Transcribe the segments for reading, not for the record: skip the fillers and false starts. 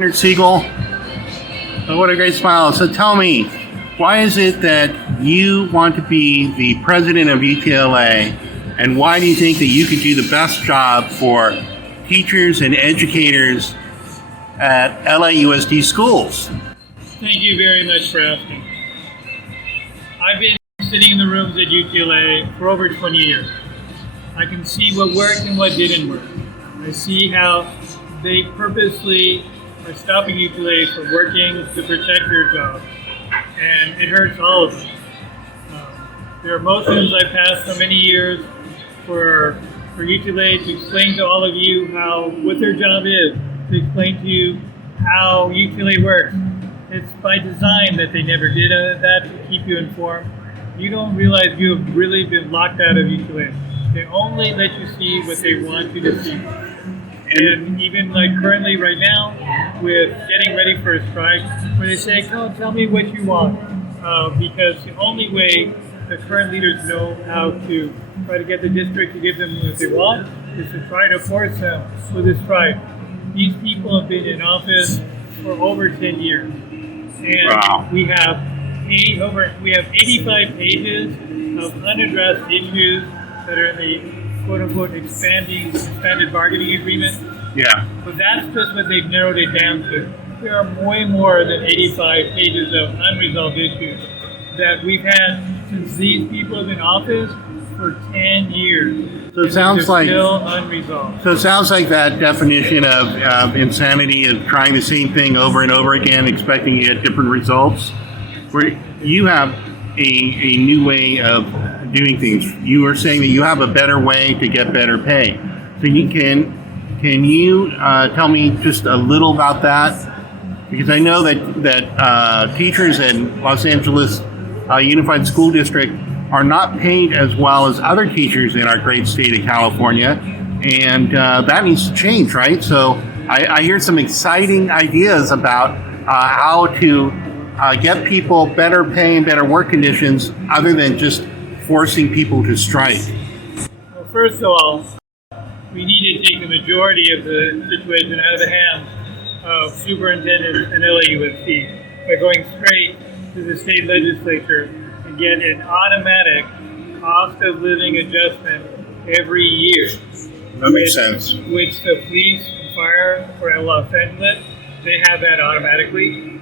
Leonard Segal. Oh, what a great smile. So tell me, why is it that you want to be the president of UTLA, and why do you think that you could do the best job for teachers and educators at LAUSD schools? Thank you very much for asking. I've been sitting in the rooms at UTLA for over 20 years. I can see what worked and what didn't work. I see how they purposely are stopping UTLA from working to protect their jobs, and it hurts all of us. There are motions I passed for many years for UTLA to explain to all of you what their job is, to explain to you how UTLA works. It's by design that they never did that, to keep you informed. You don't realize you have really been locked out of UTLA. They only let you see what they want you to see. And even like currently right now, with getting ready for a strike, where they say, "Come, tell me what you want," because the only way the current leaders know how to try to get the district to give them what they want is to try to force them with a strike. These people have been in office for over 10 years, and Wow. we have 85 pages of unaddressed issues that are in the quote-unquote expanded bargaining agreement. Yeah. But that's just what they've narrowed it down to. There are way more than 85 pages of unresolved issues that we've had since these people have been in office for 10 years. So it sounds they're like still unresolved. So it sounds like that definition of insanity is trying the same thing over and over again, expecting to get different results. Where you have a new way of doing things. You are saying that you have a better way to get better pay. So can you tell me just a little about that? Because I know that teachers in Los Angeles Unified School District are not paid as well as other teachers in our great state of California, and that needs to change, right? So I hear some exciting ideas about how to get people better pay and better work conditions other than just forcing people to strike. Well, first of all, we need to take the majority of the situation out of the hands of superintendents and LAUSD by going straight to the state legislature and get an automatic cost of living adjustment every year. That makes sense. Which the police and fire for Los Angeles, they have that automatically.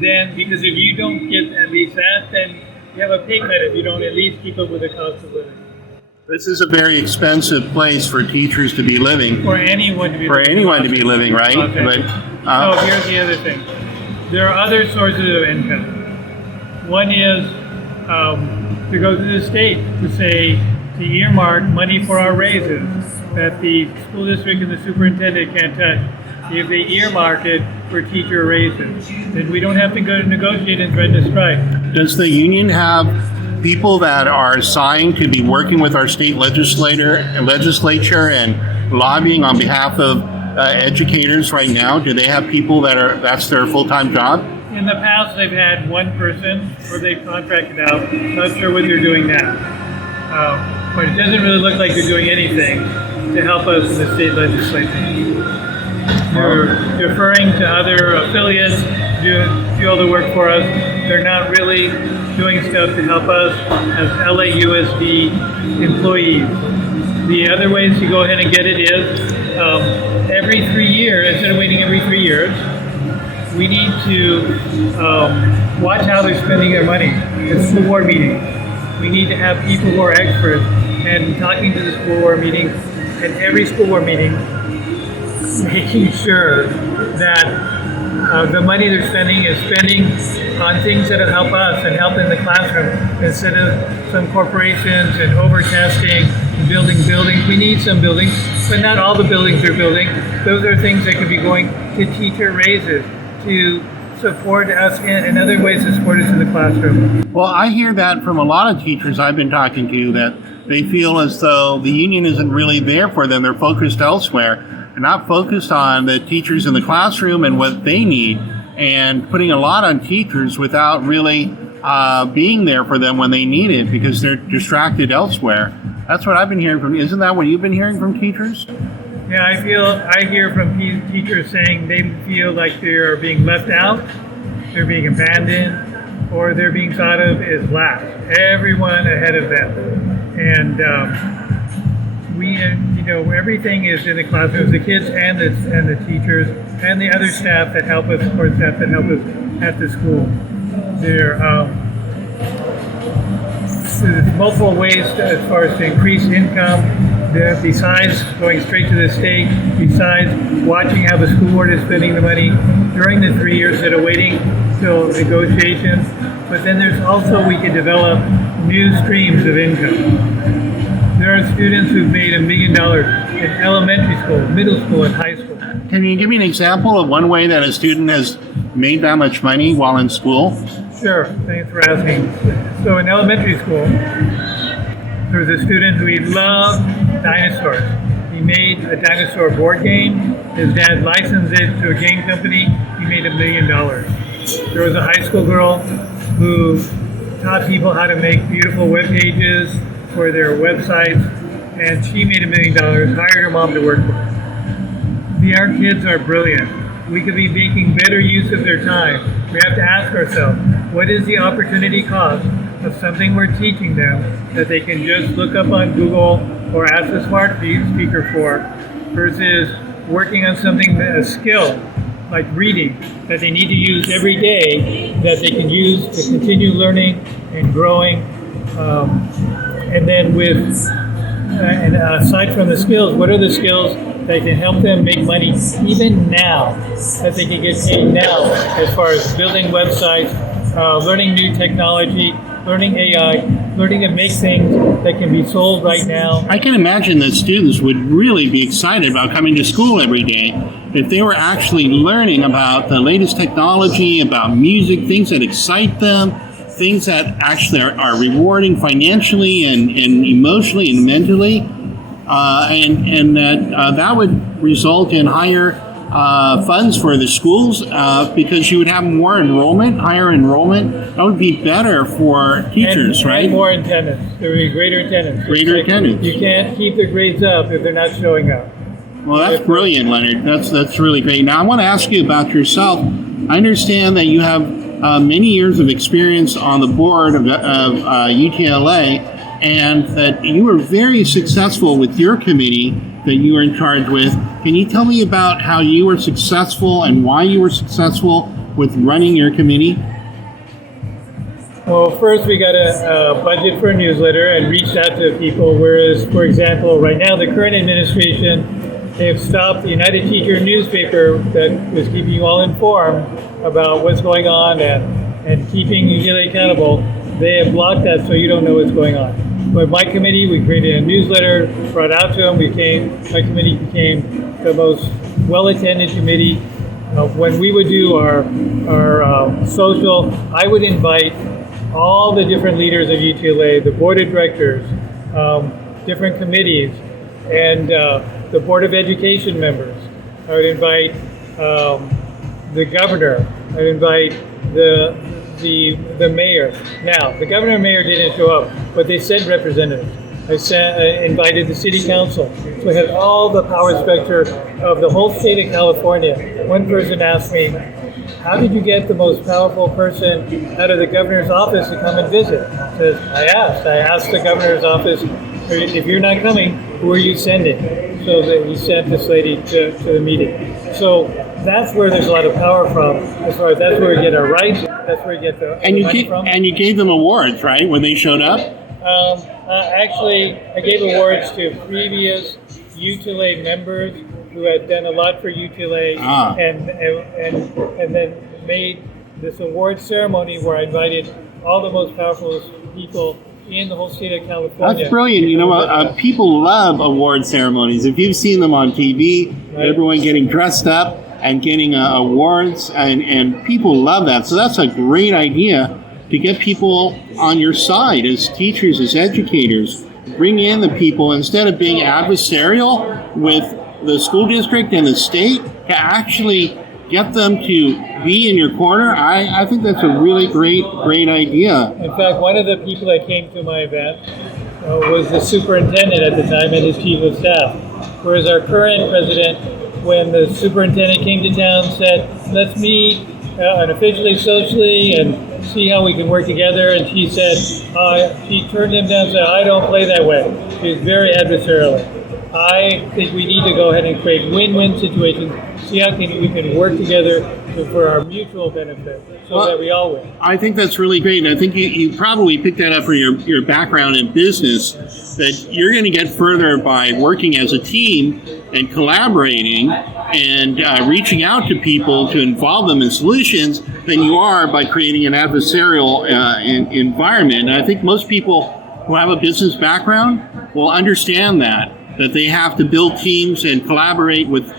Then, because if you don't get at least that, then you have a pay cut if you don't at least keep up with the cost of living. This is a very expensive place for teachers to be living. For anyone to be living, right? But so here's the other thing. There are other sources of income. One is to go to the state to earmark money for our raises that the school district and the superintendent can't touch. If they earmark it for teacher raises, then we don't have to go to negotiate and threaten to strike. Does the union have people that are assigned to be working with our state legislature and lobbying on behalf of educators right now? Do they have people that's their full-time job? In the past, they've had one person, or they've contracted out. Not sure what they're doing now. But it doesn't really look like they're doing anything to help us in the state legislature. They're deferring to other affiliates to do all the work for us. They're not really doing stuff to help us as LAUSD employees. The other ways to go ahead and get it is every 3 years, instead of waiting every 3 years, we need to watch how they're spending their money at school board meetings. We need to have people who are experts and talking to the school board meetings at every school board meeting, making sure that the money they're spending is spending on things that will help us and help in the classroom instead of some corporations and over-testing and building buildings. We need some buildings, but not all the buildings they're building. Those are things that could be going to teacher raises, to support us in other ways to support us in the classroom. Well, I hear that from a lot of teachers I've been talking to, that they feel as though the union isn't really there for them. They're focused elsewhere. They're not focused on the teachers in the classroom and what they need, and putting a lot on teachers without really being there for them when they need it because they're distracted elsewhere. That's what I've been hearing from. Isn't that what you've been hearing from teachers? Yeah, I hear from teachers saying they feel like they're being left out, they're being abandoned, or they're being thought of as last. Everyone ahead of them, and everything is in the classrooms. The kids and the teachers and the other staff that help us, support staff that help us at the school. There's multiple ways as far as to increase income. Besides going straight to the state, besides watching how the school board is spending the money during the 3 years instead of waiting till negotiations. But then there's also, we can develop new streams of income. There are students who've made $1 million in elementary school, middle school, and high school. Can you give me an example of one way that a student has made that much money while in school? Sure, thanks for asking. So in elementary school, there was a student who he loved dinosaurs. He made a dinosaur board game. His dad licensed it to a game company. He made $1 million. There was a high school girl who taught people how to make beautiful web pages for their websites, and she made $1 million, hired her mom to work for her. Our kids are brilliant. We could be making better use of their time. We have to ask ourselves, what is the opportunity cost of something we're teaching them that they can just look up on Google or ask a smart speaker for, versus working on something, a skill like reading, that they need to use every day, that they can use to continue learning and growing. And then aside from the skills, what are the skills that can help them make money even now, that they can get paid now, as far as building websites, learning new technology, learning AI, learning to make things that can be sold right now. I can imagine that students would really be excited about coming to school every day if they were actually learning about the latest technology, about music, things that excite them, things that actually are rewarding financially and emotionally and mentally, and that would result in higher funds for the schools because you would have more enrollment, higher enrollment. That would be better for teachers, right? And more attendance. There would be greater attendance. Greater attendance. You can't keep the grades up if they're not showing up. Well, that's brilliant, Leonard. That's really great. Now, I want to ask you about yourself. I understand that you have many years of experience on the board of UTLA, and that you were very successful with your committee that you were in charge with. Can you tell me about how you were successful and why you were successful with running your committee? Well, first we got a budget for a newsletter and reached out to people, whereas, for example, right now the current administration, they have stopped the United Teacher newspaper that was keeping you all informed about what's going on and keeping UTLA accountable. They have blocked that so you don't know what's going on. With my committee, we created a newsletter, brought out to them. My committee became the most well-attended committee. When we would do our social, I would invite all the different leaders of UTLA, the board of directors, different committees, and the Board of Education members. I would invite the governor. I would invite the mayor. Now, the governor and mayor didn't show up, but they sent representatives. I invited the city council. So we had all the power structure of the whole state of California. One person asked me, how did you get the most powerful person out of the governor's office to come and visit? I asked the governor's office, if you're not coming, who are you sending? So that he sent this lady to the meeting. So that's where there's a lot of power from. As far as that's where we get our rights. That's where we get the money from. And you gave them awards, right, when they showed up? Actually, I gave awards to previous UTLA members who had done a lot for UTLA, and then made this award ceremony where I invited all the most powerful people in the whole state of California. That's brilliant. You know, people love award ceremonies. If you've seen them on TV, right, everyone getting dressed up and getting awards, and people love that. So that's a great idea to get people on your side as teachers, as educators. Bring in the people instead of being adversarial with the school district and the state, to actually get them to be in your corner. I think that's a really great idea. In fact, one of the people that came to my event was the superintendent at the time and his chief of staff. Whereas our current president, when the superintendent came to town, said, let's meet unofficially, socially, and see how we can work together. And she said, she turned him down and said, I don't play that way. She was very adversarial. I think we need to go ahead and create win-win situations, see how we can work together for our mutual benefit so that we all win. I think that's really great. And I think you probably picked that up from your background in business, that you're going to get further by working as a team and collaborating and reaching out to people to involve them in solutions than you are by creating an adversarial environment. And I think most people who have a business background will understand that they have to build teams and collaborate with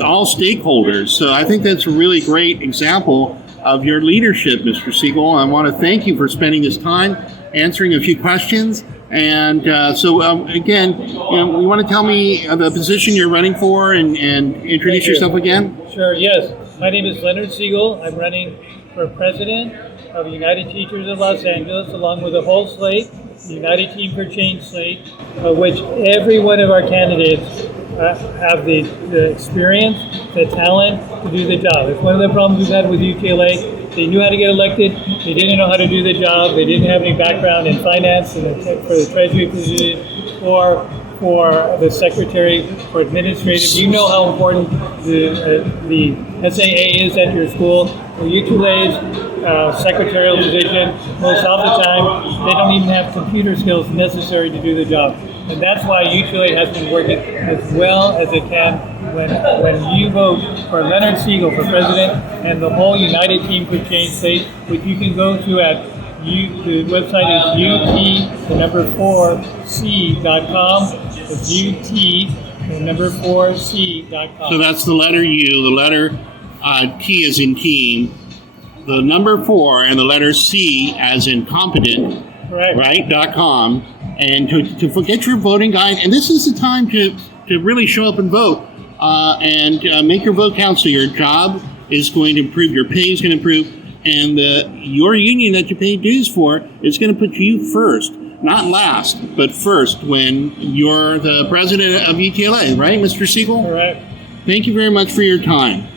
all stakeholders. So I think that's a really great example of your leadership, Mr. Segal. I want to thank you for spending this time answering a few questions. And again, you want to tell me the position you're running for and introduce yourself again? Sure, yes. My name is Leonard Segal. I'm running for president of United Teachers of Los Angeles, along with a whole slate, the United Team for Change slate, of which every one of our candidates have the experience, the talent to do the job. It's one of the problems we've had with UTLA. They knew how to get elected. They didn't know how to do the job. They didn't have any background in finance and for the treasury position or for the secretary for administrative. You know how important the SAA is at your school. For UTLA's secretarial position, most of the time, they don't even have computer skills necessary to do the job. And that's why UTLA has been working as well as it can when you vote for Leonard Segal for president and the whole United Team for Change state, which you can go to at the website is ut4c.com. It's ut4c.com. So that's the letter U, the letter T as in team, the number 4, and the letter C as in competent, Correct. right? .com, and to get your voting guide. And this is the time to really show up and vote and make your vote count. So your job is going to improve, your pay is going to improve, and your union that you pay dues for is going to put you first. Not last, but first when you're the president of UTLA, right, Mr. Segal? Correct. Thank you very much for your time.